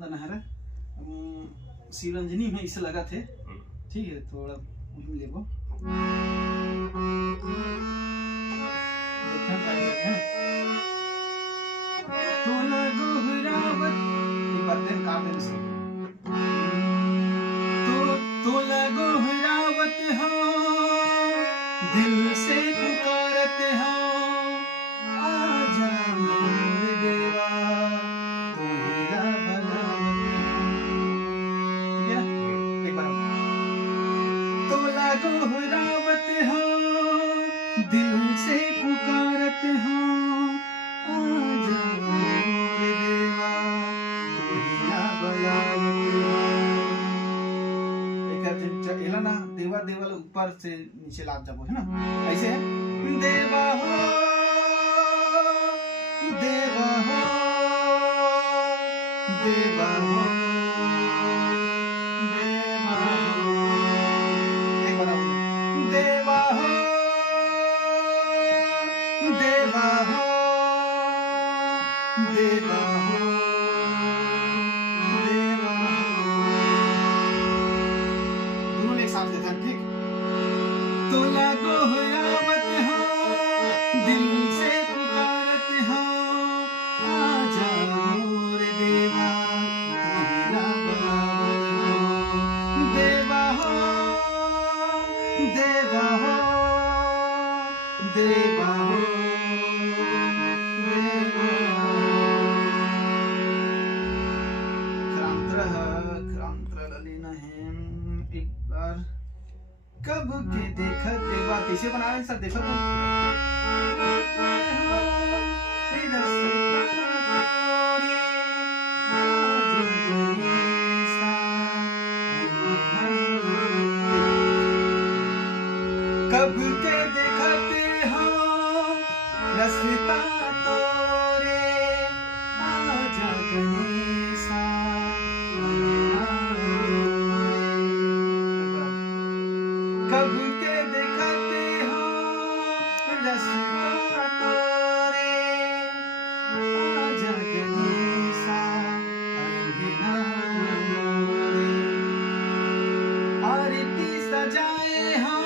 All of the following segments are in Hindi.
है शिवरंजनी में इसे लगा थे। ठीक है, थोड़ा लेबो तो लगो हिरावत एक बार दिन काम देने से तो लगो हिरावत हो दिल से पुकारत हो आजा मोर देवा तो हिरा बनावत ठीक है ना। एक बार तो लगो हिरावत हो दिल से पुकारत हो आजा मोर देवा तो हिरा बनावत एला ना देवा देवा ऊपर से नीचे लाग जाबो है ना। ऐसे है देवा हो देवा हो देवा हो देवा हो एक बार देवा हो देवा हो देवा हो देवा दोनों एक साथ लेते हैं। ठीक तो लगो हिरावत हो दिल से पुकारत हो आजा मोर देवा तो हिरा बनावत हो देवा हो देवा हो देवा हो क्रांत्र लेना है एक बार कब के देखा एक बार कैसे बना रहे सर देखो कब के देखते हो रसता तोरे आजा गणेशा कब के देखते हो रसता तोरे आजा गणेशा अंगना मोरे आरती सजाए हो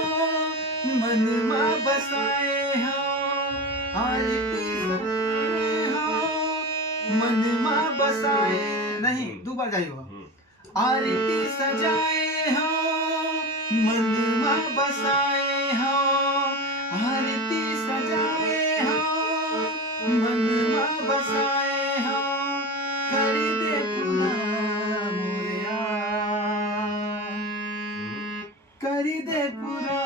मन में बसाए हो आरती सजाए हो मन में बसाए नहीं दो बार जाइए आरती सजाए हो मन में बसाए हो आरती सजाए हो मन में बसाए हो कर दे पूरा मोरया कर दे पूरा